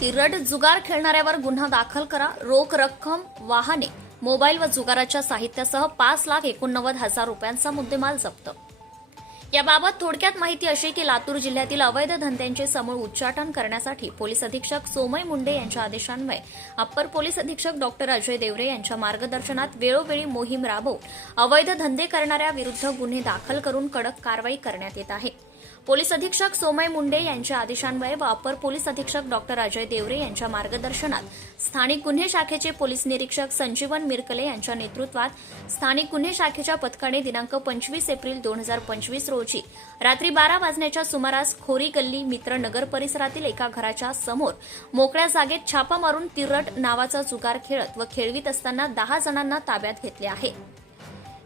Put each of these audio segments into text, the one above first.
तिरड जुगार खेळणाऱ्यावर गुन्हा दाखल करा रोख रक्कम वाहने मोबाईल व जुगाराच्या साहित्यासह पाच लाख एकोणनव्वद हजार रुपयांचा मुद्देमाल जप्त. याबाबत थोडक्यात माहिती अशी की लातूर जिल्ह्यातील अवैध धंद्यांचे समूळ उच्चाटन करण्यासाठी पोलीस अधीक्षक सोमय मुंडे यांच्या आदेशान्वये अप्पर पोलीस अधीक्षक डॉक्टर अजय देवरे यांच्या मार्गदर्शनात वेळोवेळी मोहीम राबवून अवैध धंदे करणाऱ्या विरुद्ध गुन्हे दाखल करून कडक कारवाई करण्यात येत आहे. पोलीस अधीक्षक सोमय मुंडे यांच्या आदेशान्वये व अपर पोलीस अधीक्षक डॉक्टर अजय देवरे यांच्या मार्गदर्शनात स्थानिक गुन्हे शाखेचे पोलीस निरीक्षक संजीवन मिरकले यांच्या नेतृत्वात स्थानिक गुन्हे शाखेच्या पथकाने दिनांक पंचवीस एप्रिल दोन हजार पंचवीस रोजी रात्री बारा वाजण्याच्या सुमारास खोरी गल्ली मित्र नगर परिसरातील एका घराच्या समोर मोकळ्या जागेत छापा मारून तिरट नावाचा जुगार खेळत व खेळवीत असताना दहा जणांना ताब्यात घेतले आहे.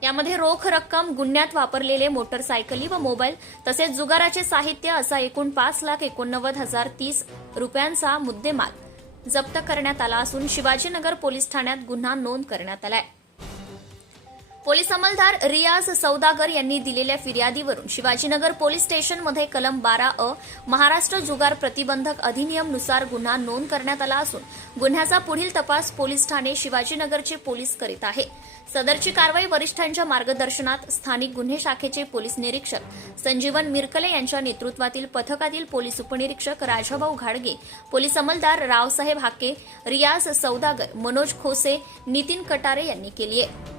यामध्ये रोख रक्कम गुन्ह्यात वापरलेले मोटरसायकली व मोबाईल तसेच जुगाराचे साहित्य असा एकूण पाच लाख एकोणनव्वद हजार तीस रुपयांचा मुद्देमाल जप्त करण्यात आला असून शिवाजीनगर पोलीस ठाण्यात गुन्हा नोंद करण्यात आलाय. पोलीस अंमलदार रियाज सौदागर यांनी दिलेल्या फिर्यादीवरून शिवाजीनगर पोलीस स्टेशनमध्ये कलम बारा अ महाराष्ट्र जुगार प्रतिबंधक अधिनियमनुसार गुन्हा नोंद करण्यात आला असून गुन्ह्याचा पुढील तपास पोलीस ठाणे शिवाजीनगरचे पोलीस करीत आहे. सदरची कारवाई वरिष्ठांच्या मार्गदर्शनात स्थानिक गुन्हे शाखेचे पोलीस निरीक्षक संजीवन मिरकले यांच्या नेतृत्वातील पथकातील पोलीस उपनिरीक्षक राजाभाऊ घाडगे पोलीस अंमलदार रावसाहेब हाके रियाज सौदागर मनोज खोसे नितीन कटारे यांनी केली आहे.